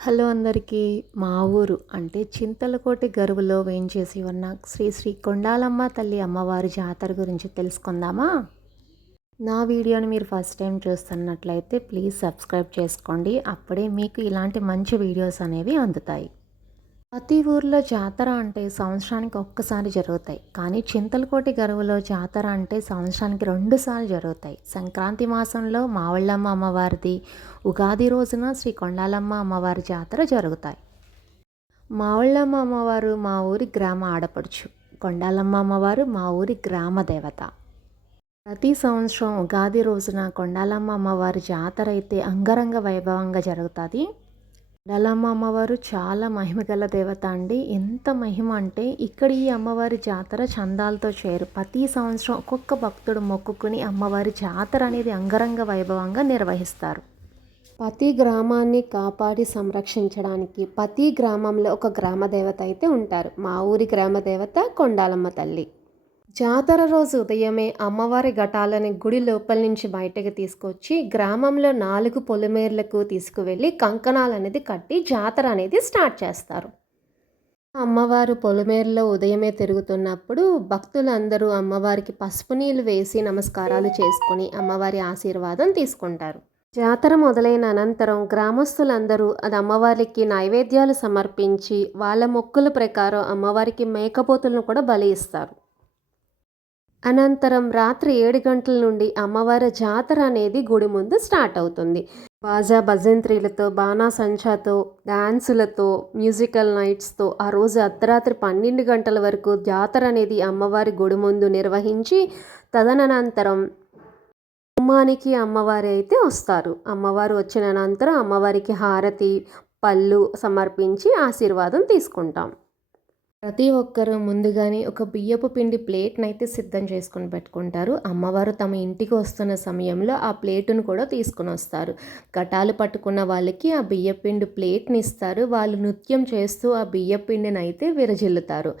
Hello అందరికీ. మా ఊరు అంటే చింతలకోటి గరువులో వేయించేసి ఉన్న శ్రీ శ్రీ కొండాలమ్మ తల్లి అమ్మవారి జాతర గురించి తెలుసుకుందామా? నా వీడియోని మీరు ఫస్ట్ టైం చూస్తున్నట్లయితే ప్లీజ్ సబ్స్క్రైబ్ చేసుకోండి. అప్పుడే మీకు ఇలాంటి మంచి వీడియోస్ అనేవి అందుతాయి. ప్రతి ఊర్లో జాతర అంటే సంవత్సరానికి ఒక్కసారి జరుగుతాయి. కానీ చింతలకోటి గరువులో జాతర అంటే సంవత్సరానికి 2 సార్లు జరుగుతాయి. సంక్రాంతి మాసంలో మావళ్ళమ్మ అమ్మవారిది, ఉగాది రోజున శ్రీ కొండాలమ్మ అమ్మవారి జాతర జరుగుతాయి. మావళ్ళమ్మ అమ్మవారు మా ఊరి గ్రామ ఆడపడుచు, కొండాలమ్మ అమ్మవారు మా ఊరి గ్రామ దేవత. ప్రతి సంవత్సరం ఉగాది రోజున కొండాలమ్మ అమ్మవారి జాతర అయితే అంగరంగ వైభవంగా జరుగుతుంది. కొండాలమ్మ అమ్మవారు చాలా మహిమగల దేవత అండి. ఎంత మహిమ అంటే ఇక్కడ ఈ అమ్మవారి జాతర చందాలతో చేరు. ప్రతి సంవత్సరం ఒక్కొక్క భక్తుడు మొక్కుకుని అమ్మవారి జాతర అనేది అంగరంగ వైభవంగా నిర్వహిస్తారు. ప్రతి గ్రామాన్ని కాపాడి సంరక్షించడానికి ప్రతి గ్రామంలో ఒక గ్రామ దేవత అయితే ఉంటారు. మా ఊరి గ్రామ దేవత కొండాలమ్మ తల్లి. జాతర రోజు ఉదయమే అమ్మవారి ఘటాలని గుడి లోపల నుంచి బయటకు తీసుకొచ్చి గ్రామంలో 4 పొలిమేర్లకు తీసుకువెళ్ళి కంకణాలు అనేది కట్టి జాతర అనేది స్టార్ట్ చేస్తారు. అమ్మవారు పొలిమేరలో ఉదయమే తిరుగుతున్నప్పుడు భక్తులందరూ అమ్మవారికి పసుపు నీళ్ళు వేసి నమస్కారాలు చేసుకుని అమ్మవారి ఆశీర్వాదం తీసుకుంటారు. జాతర మొదలైన అనంతరం గ్రామస్తులందరూ అది అమ్మవారికి నైవేద్యాలు సమర్పించి వాళ్ళ మొక్కుల ప్రకారం అమ్మవారికి మేకపోతులను కూడా బలి ఇస్తారు. అనంతరం రాత్రి 7 గంటల నుండి అమ్మవారి జాతర అనేది గుడి ముందు స్టార్ట్ అవుతుంది. బాజా భజంత్రీలతో, బాణాసంచాతో, డాన్సులతో, మ్యూజికల్ నైట్స్తో ఆ రోజు అర్ధరాత్రి 12 గంటల వరకు జాతర అనేది అమ్మవారి గుడి ముందు నిర్వహించి తదనంతరం హోమానికి అమ్మవారి అయితే వస్తారు. అమ్మవారు వచ్చిన అనంతరం అమ్మవారికి హారతి, పళ్ళు సమర్పించి ఆశీర్వాదం తీసుకుంటాం. ప్రతి ఒక్కరూ ముందుగానే ఒక బియ్యపు పిండి ప్లేట్ని అయితే సిద్ధం చేసుకొని పెట్టుకుంటారు. అమ్మవారు తమ ఇంటికి వస్తున్న సమయంలో ఆ ప్లేటును కూడా తీసుకుని వస్తారు. ఘటాలు పట్టుకున్న వాళ్ళకి ఆ బియ్యపు పిండి ప్లేట్ని ఇస్తారు. వాళ్ళు నృత్యం చేస్తూ ఆ బియ్యపు పిండిని అయితే విరజిల్లుతారు.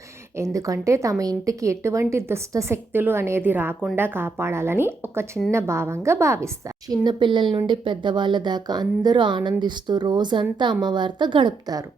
ఎందుకంటే తమ ఇంటికి ఎటువంటి దుష్ట శక్తులు అనేది రాకుండా కాపాడాలని ఒక చిన్న భావంగా భావిస్తారు. చిన్నపిల్లల నుండి పెద్దవాళ్ళ దాకా అందరూ ఆనందిస్తూ రోజంతా అమ్మవారితో గడుపుతారు.